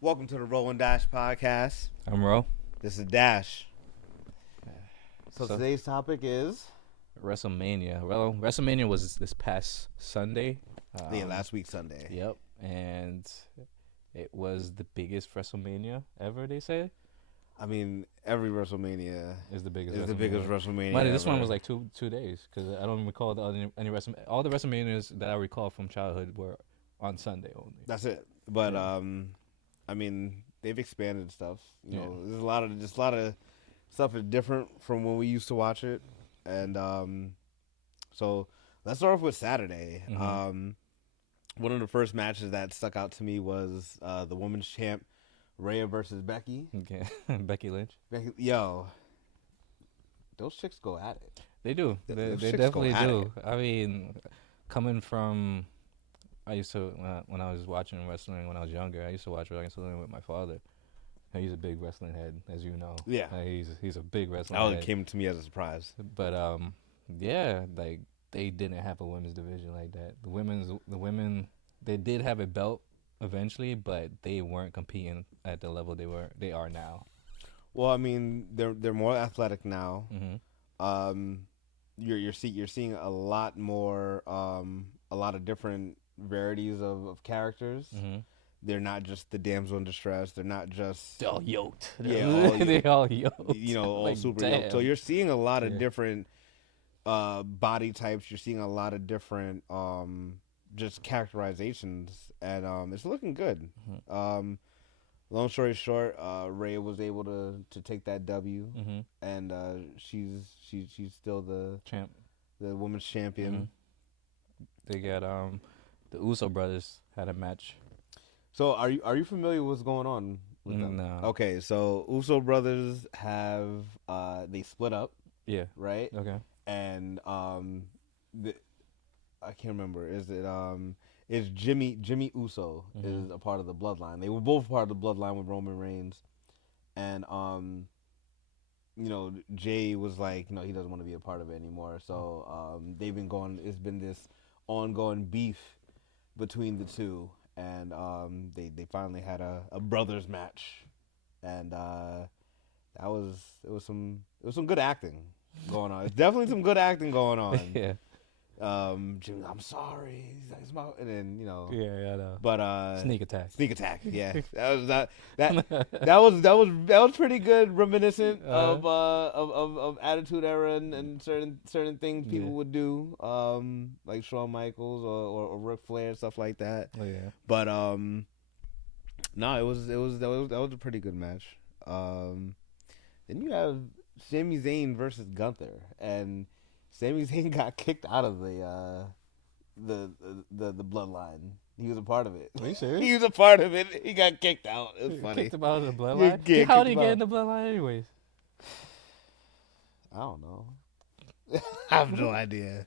Welcome to the Ro&Dash podcast. I'm Ro. This is Dash. So today's topic is WrestleMania. Well, WrestleMania was this past Sunday. last week Sunday. Yep, and it was the biggest WrestleMania ever. They say I mean, every WrestleMania is the biggest. is the biggest WrestleMania. But this ever. one was like two days because I don't recall any all the WrestleManias that I recall from childhood were on Sunday only. That's it. But Yeah. I mean, they've expanded stuff. You know, there's a lot of stuff is different from when we used to watch it, and so let's start off with Saturday. Mm-hmm. One of the first matches that stuck out to me was the women's champ Rhea versus Becky. Okay, Becky Lynch. Yo, those chicks go at it. They do. Those They chicks definitely go at do. it. I mean, coming from, I used to when I was watching wrestling when I was younger. I used to watch wrestling with my father. He's a big wrestling head, as you know. Yeah. He's a big wrestling That head. came to me as a surprise. But yeah, like they didn't have a women's division like that. The women, they did have a belt eventually, but they weren't competing at the level they are now. Well, I mean, they're more athletic now. Mm-hmm. You're seeing a lot more, a lot of different varieties of characters. Mm-hmm. They're not just the damsel in distress. They're not just They're all yoked. Yeah, they all yoked. you know, all Like, super damn. yoked. So you're seeing a lot of Yeah. different body types. You're seeing a lot of different just characterizations, and it's looking good. Mhm. Long story short, Rhea was able to take that W, Mm-hmm. and she's still the Champ. women's champion. Mhm. They got the Uso brothers had a match. So are you familiar with what's going on with them? No. Okay, so Uso brothers have they split up, Yeah. right? Okay. And I can't remember. Is Jimmy Uso Mhm. is a part of the bloodline. They were both part of the bloodline with Roman Reigns, and you know, Jay was like, he doesn't want to be a part of it anymore. So they've been going. It's been this ongoing beef between the two, and they finally had a brothers match, and it was some good acting going on. It's definitely some good acting going on. Yeah. Jimmy, I'm sorry. He's my, and then Yeah. I know. but Sneak attack. Sneak attack. Yeah, that was pretty good, reminiscent of Attitude Era and certain things people would do, like Shawn Michaels or Ric Flair and stuff like that. Oh yeah. But no, that was a pretty good match. Then you have Sami Zayn versus Gunther, and Sami Zayn got kicked out of the bloodline. He was a part of it. Are you serious? He was a part of it. He got kicked out. It was funny. Kicked him out of the bloodline. Yeah, How kicked did he him get out. in the bloodline, anyways? I don't know. I have no idea.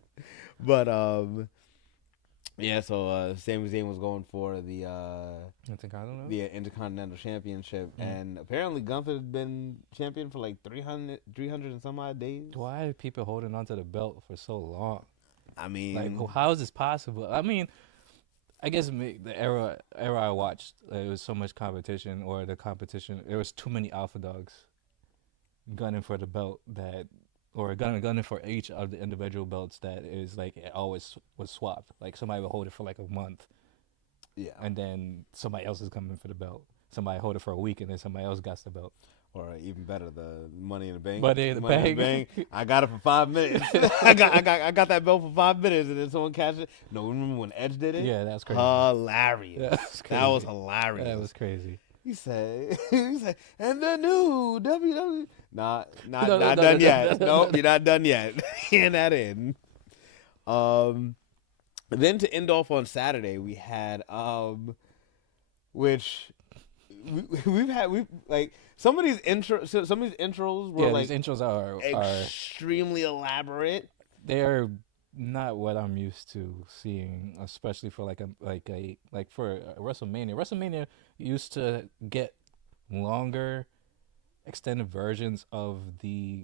But yeah. So Sami Zayn was going for the Intercontinental Championship, and apparently Gunther's been champion for like 300 and some odd days. Why are people holding onto the belt for so long? I mean, Like, how is this possible? I mean, I guess the era I watched, it was so much competition, or the competition, there was too many alpha dogs gunning for the belt or gunning for each of the individual belts that is like it always was swapped. Like somebody would hold it for like a month, yeah. and then somebody else is coming for the belt. Somebody hold it for a week, and then somebody else got the belt. Or even better, the Money in the Bank. Money in the Bank. I got it for 5 minutes. I got that belt for 5 minutes, and then someone catch it. No, remember when Edge did it? Yeah, that was crazy. Hilarious. Yeah, that was crazy. That was hilarious. That was crazy. He said, and the new WWE. Not No, done yet. Nope, you're not done yet. Hand that in. Then to end off on Saturday, we had which we've like some of these intros were like these intros are extremely elaborate. They're not what I'm used to seeing, especially for for WrestleMania. WrestleMania used to get longer extended versions of the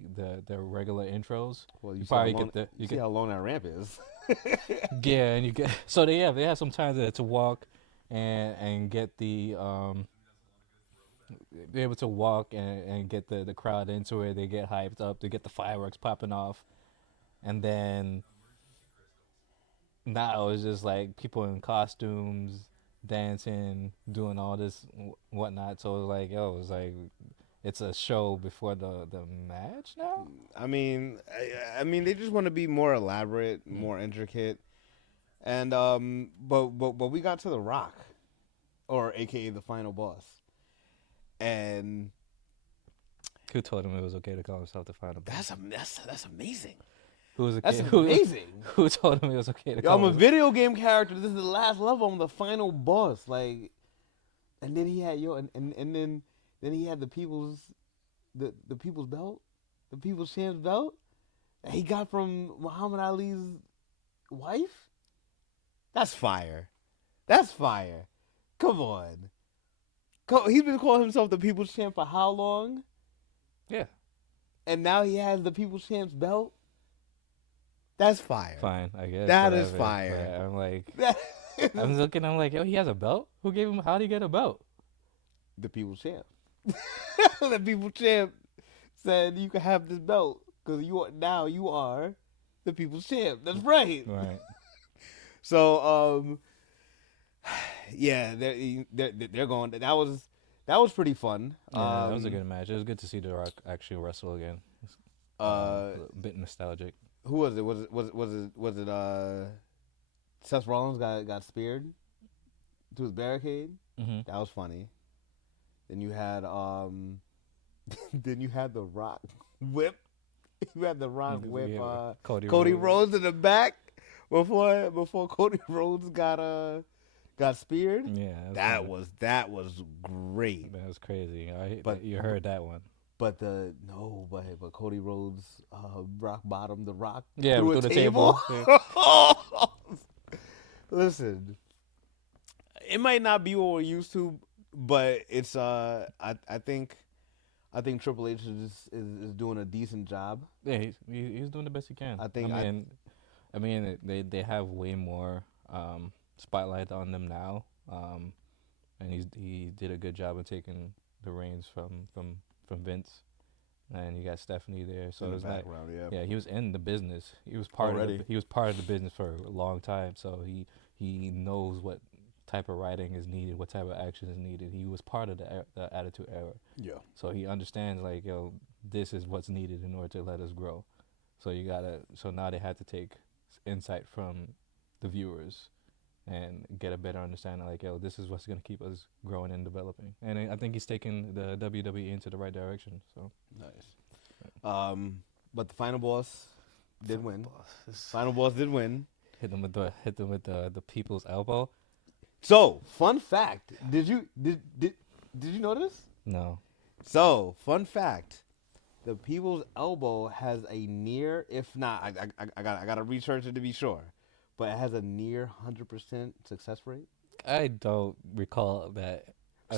regular intros. Well, You see how probably long get the you see how long that ramp is. yeah, and you get so they have some time to walk and get the be able to walk and get the crowd into it. They get hyped up. They get the fireworks popping off, and then now it's just like people in costumes dancing, doing all this whatnot. So it's like, yo, it's like it's a show before the match now. I mean, they just want to be more elaborate, Mm. more intricate, and but we got to the Rock, or AKA the final boss, and Who told him it was okay to call himself the final boss? that's amazing. Who was That's okay? amazing. Who told him it was okay to Yo, call I'm a himself? video game character. This is the last level. I'm the final boss. Like, and then he had then he had the people's belt, the people's champs belt that he got from Muhammad Ali's wife. That's fire. That's fire. Come on. He's been calling himself the people's champ for how long? Yeah, And now he has the people's champ's belt. That's fire. fine, I guess. That is whatever. fire. But I'm like, That I'm looking. I'm like, yo, he has a belt. Who gave him? How did he get a belt? the people's champ. The people's champ said you can have this belt because you are the people's champ. That's right. Right. So yeah, they're going. That was pretty fun. Yeah, that was a good match. It was good to see The Rock actually wrestle again. It's, a bit nostalgic. Who was it? Was it Seth Rollins got speared to his barricade? Mm-hmm. That was funny. Then you had then you had the Rock whip. You had the Rock whip Yeah, Cody Rhodes in the back before Cody Rhodes got speared. Yeah, That was great. that was crazy. But- You heard that one. But Cody Rhodes rock bottom the Rock Yeah, through through a the table. table. Listen, it might not be what we're used to, but it's I think Triple H is doing a decent job. Yeah, he's doing the best he can. I think I mean, they have way more spotlight on them now, and he did a good job of taking the reins from Vince, and you got Stephanie there. So it's not. Yeah, he was in the business. He was part Already. of he was part of the business for a long time. So he knows what type of writing is needed, what type of action is needed. He was part of the Attitude Era. Yeah. So he understands, like, yo, this is what's needed in order to let us grow. So so now they had to take insight from the viewers and get a better understanding, like, yo, this is what's going to keep us growing and developing. And I think he's taking the WWE into the right direction. So Nice. But the final boss did win. Final boss did win. hit them with the people's elbow. So, fun fact. Did you know this? No. So, fun fact. The people's elbow has a near, if not, I gotta research it to be sure, but it has a near 100% success rate. I don't recall that.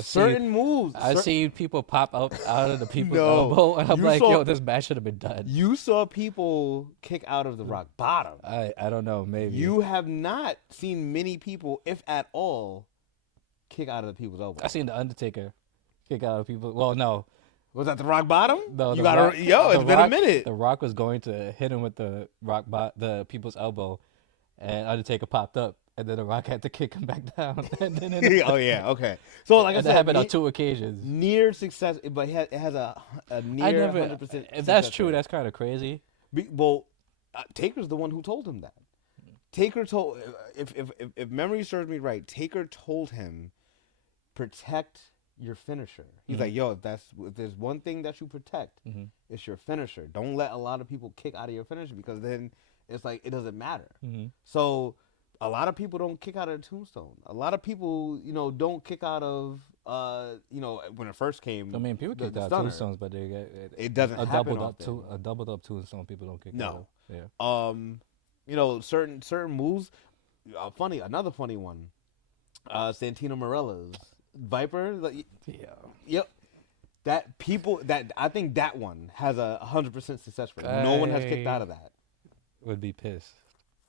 Certain moves. I've seen people pop up out of the people's No, elbow, and I'm you like, saw- yo, this match should have been done. You saw people kick out of the Rock Bottom. I don't know, maybe. You have not seen many people, if at all, kick out of the people's elbow. I seen the Undertaker kick out of people. Well, no, Was that the Rock Bottom? no. You the gotta, Rock- it's the been Rock- a minute. The Rock was going to hit him with the the people's elbow, and Undertaker popped up, and then the Rock had to kick him back down. And then Oh yeah, okay. So like I and said, that happened on 2 occasions. near success, but it has a near I never. 100%. If that's success true, rate. that's kind of crazy. Taker's the one who told him that. Taker told, if memory serves me right, Taker told him, protect your finisher. He's Mhm. like, yo, if there's one thing that you protect, Hmm. it's your finisher. Don't let a lot of people kick out of your finisher, because then it's like it doesn't matter. Hmm. So a lot of people don't kick out of the tombstone. A lot of people, don't kick out of, when it first came. I mean, people the kicked out stunner. tombstones, but they get It doesn't a happen doubled up tombstone. People don't kick No. out of. Yeah. Certain moves. Another funny one. Santino Morella's Viper. Yeah. Yep. I think that one has a 100% success rate. No one has kicked out of that. Would be pissed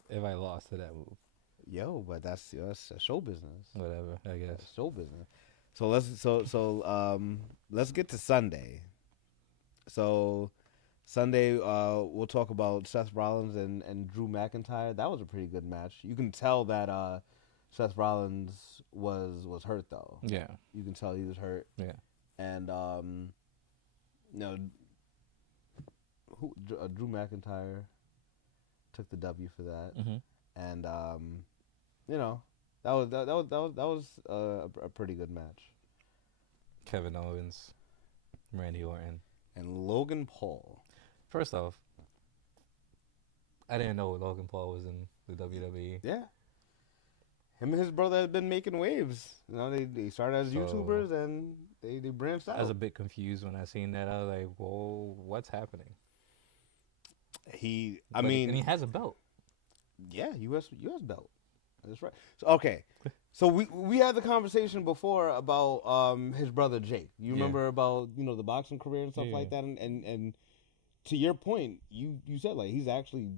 if I lost to that move. Yo, but that's a show business. Whatever, I guess. That's show business. So let's get to Sunday. So Sunday, we'll talk about Seth Rollins and Drew McIntyre. That was a pretty good match. You can tell that Seth Rollins was hurt though. Yeah. You can tell he was hurt. Yeah. And Drew McIntyre took the W for that. Mm-hmm. And that was a pretty good match. Kevin Owens, Randy Orton, and Logan Paul. First off, I didn't know Logan Paul was in the WWE. Yeah. Him and his brother have been making waves. You know, they started as YouTubers and they branched out. I was a bit confused when I seen that. I was like, whoa, what's happening? And he has a belt. Yeah, US belt. That's right. So okay. So we had the conversation before about his brother Jake. You remember about, the boxing career and stuff like that, and to your point, you said like he's actually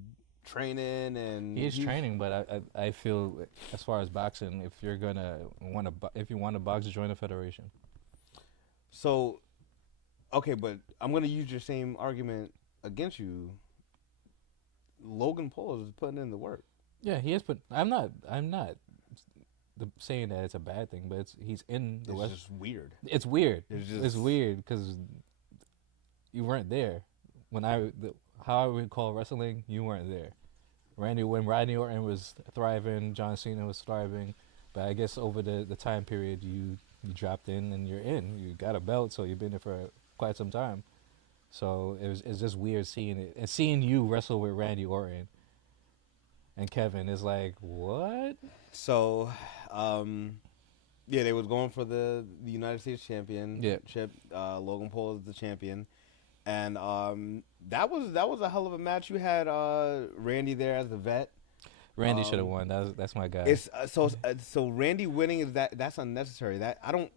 training and he's training, but I feel as far as boxing, if you want to box, join a federation. So, okay, but I'm gonna use your same argument against you. Logan Paul is putting in the work. Yeah, he is. But I'm not saying that it's a bad thing, but he's in the West. It's just weird. It's weird. It's weird because you weren't there when how I recall wrestling. You weren't there. When Randy Orton was thriving, John Cena was thriving, but I guess over the time period you dropped in and you're in. You got a belt, so you've been there for quite some time. So it's just weird seeing it and seeing you wrestle with Randy Orton and Kevin is like, what? So, they was going for the United States Championship. Logan Paul is the champion, and that was a hell of a match. You had Randy there as the vet. Randy should have won. That's my guy. It's so Randy winning that's unnecessary. That I don't.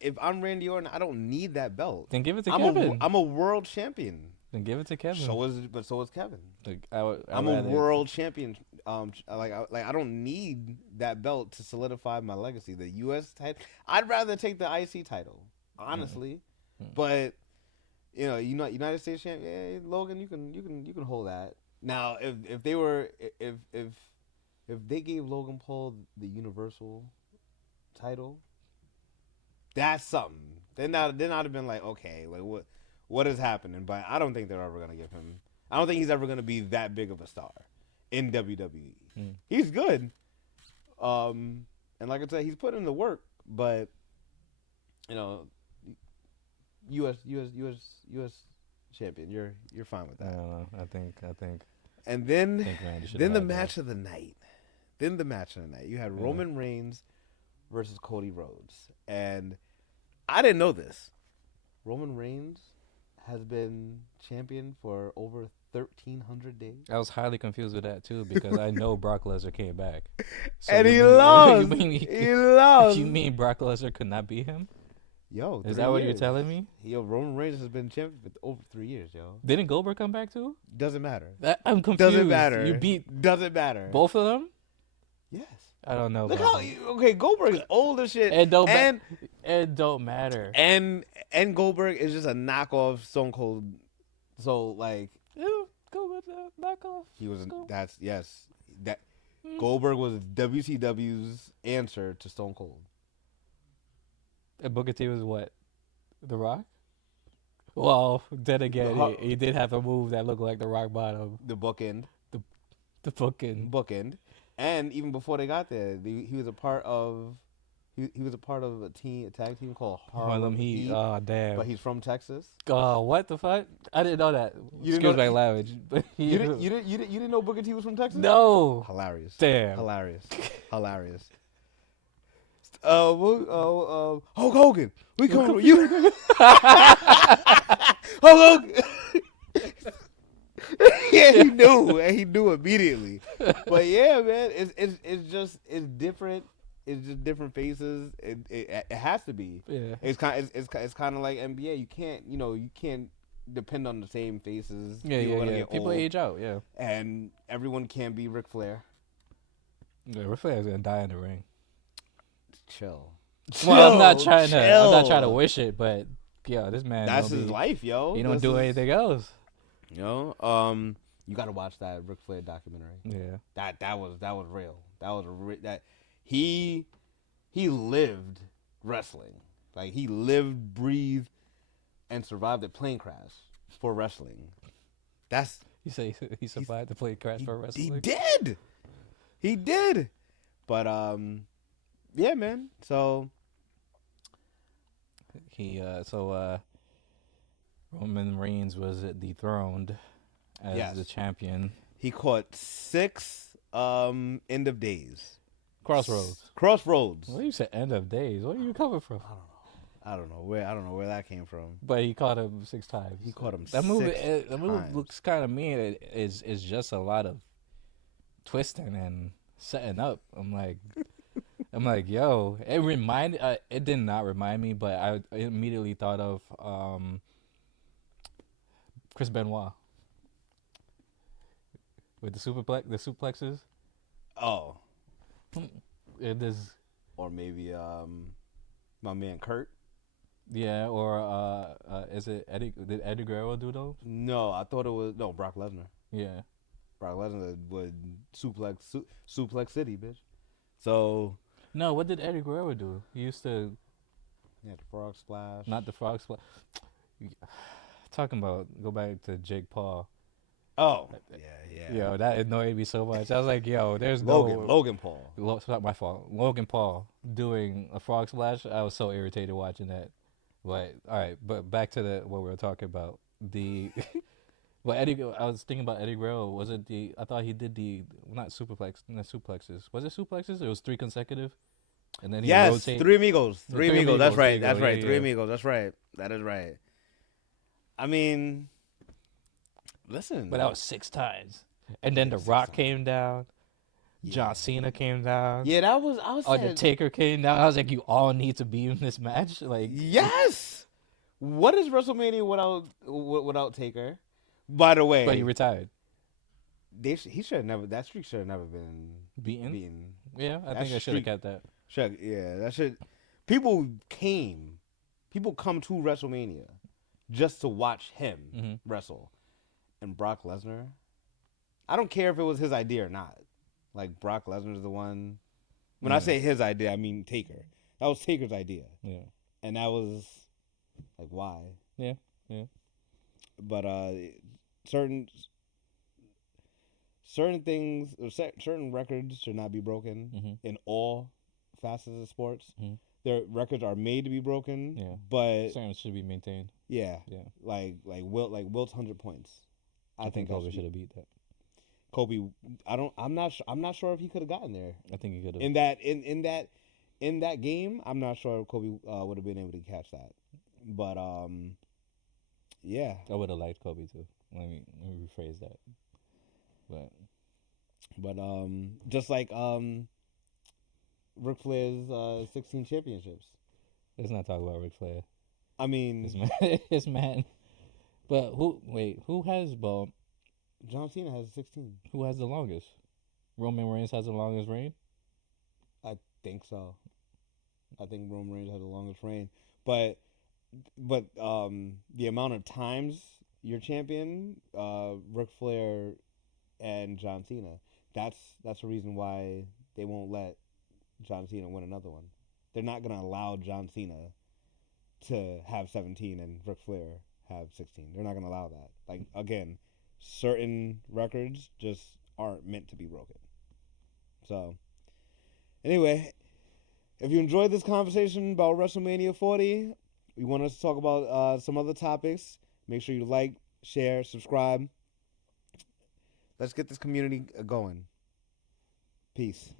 If I'm Randy Orton, I don't need that belt. Then give it to Kevin. I'm a world champion. Then give it to Kevin. So is Kevin. Like, I'm a world champion. I don't need that belt to solidify my legacy. The U.S. title. I'd rather take the IC title, honestly. Mm-hmm. But United States champion, Logan, you can hold that. Now, if they gave Logan Paul the Universal title, that's something. Then I'd have been like, okay, like what is happening? But I don't think they're ever gonna give him. I don't think he's ever gonna be that big of a star in WWE. Mm. He's good, and like I said, he's putting in the work. But U.S. champion, you're fine with that. I don't know. I think. And then the match of the night. You had Roman Reigns versus Cody Rhodes. And I didn't know this. Roman Reigns has been champion for over 1,300 days. I was highly confused with that, too, because I know Brock Lesnar came back. So and he lost. He lost. You mean Brock Lesnar could not beat him? Yo, is that what you're telling me? Yo, Roman Reigns has been champion for over 3 years, yo. Didn't Goldberg come back, too? Doesn't matter. I'm confused. Doesn't matter. You beat... Doesn't matter. Both of them? Yes. I don't know. Look how Goldberg is old as shit. It don't matter. And Goldberg is just a knockoff Stone Cold. So like, go with the knockoff. He was. Goldberg was WCW's answer to Stone Cold. And Booker T was what? The Rock. Well, then again, he did have a move that looked like the Rock bottom. The bookend. The bookend. And even before they got there, he was a part of. He was a part of a tag team called Harlem Heat. Oh damn! But he's from Texas. Oh, what the fuck? I didn't know that. Excuse my language. But you didn't know Booker T was from Texas? No. Hilarious. Damn. Hilarious. Hulk Hogan, we coming with you. Hulk Hogan. Yeah, he knew immediately. But yeah, man, it's different. it's just different faces. It has to be. Yeah. It's kind of like NBA. You can't depend on the same faces. Yeah, People are yeah, gonna yeah. get People old, age out. Yeah. and everyone can't be Ric Flair. Yeah, Ric Flair's gonna die in the ring. Chill. Well, I'm not trying to Chill. wish it, but yo, this man. That's don't his be, life, yo. He don't do anything else. You gotta watch that Ric Flair documentary. Yeah. That was real. That he lived wrestling. Like he lived, breathed, and survived a plane crash for wrestling. That's You say he survived the plane crash for wrestling. He did. He did. But yeah, man. So Roman Reigns was dethroned as the champion. he caught 6 end of days. Crossroads. Crossroads. Well, you said end of days. Where are you coming from? I don't know where that came from. But he caught him 6 times. He caught him that 6 movie. times. That movie looks kind of mean. It's just a lot of twisting and setting up. I'm like, yo. It did not remind me, but I immediately thought of Chris Benoit with the suplexes. Oh. It is. Or maybe my man Kurt. Yeah, or is it Eddie? Did Eddie Guerrero do those? No, I thought it was Brock Lesnar. Yeah, Brock Lesnar would suplex City, bitch. So no, what did Eddie Guerrero do? He used to. Yeah, the frog splash. Not the frog splash. Talking about go back to Jake Paul. Oh, yeah. Yo, that annoyed me so much. I was like, yo, there's Logan Paul. It's not my fault. Logan Paul doing a frog splash. I was so irritated watching that. But all right, but back to what we were talking about. Well, I was thinking about Eddie Guerrero. Was it I thought he did not suplexes. Was it suplexes? It was 3 consecutive. And then he rotated. Three amigos. Three amigos. That's right. That's right. Three amigos. That's right. That is right. I mean, listen. But that was 6 times. And then The Rock came down. Yeah. John Cena came down. Yeah, that was. I was. Undertaker came down. I was like, you all need to be in this match. Like, yes. What is WrestleMania without Taker? By the way, but he retired. He should have never. That streak should have never been beaten. Yeah, I think I should have kept that. That should. People come to WrestleMania just to watch him wrestle. And Brock Lesnar, I don't care if it was his idea or not. Like, Brock Lesnar is the one. When I say his idea, I mean Taker. That was Taker's idea. Yeah. And that was, like, why? Yeah. But certain things, or certain records should not be broken in all facets of sports. Their records are made to be broken, but certain should be maintained. Yeah. Like Wilt's 100 points. I think Kobe should have beat that. Kobe, I'm not sure if he could have gotten there. I think he could have. In that game, I'm not sure if Kobe would have been able to catch that. But yeah, I would have liked Kobe too. Let me rephrase that. But just like Ric Flair's 16 championships. Let's not talk about Ric Flair. I mean, his man. But who has ball? John Cena has 16. Who has the longest? Roman Reigns has the longest reign? I think so. I think Roman Reigns has the longest reign. But the amount of times you're champion, Ric Flair and John Cena, that's the reason why they won't let John Cena win another one. They're not going to allow John Cena to have 17 and Ric Flair have 16. They're not going to allow that. Like, again, certain records just aren't meant to be broken. So, anyway, if you enjoyed this conversation about WrestleMania 40, we want us to talk about some other topics. Make sure you like, share, subscribe. Let's get this community going. Peace.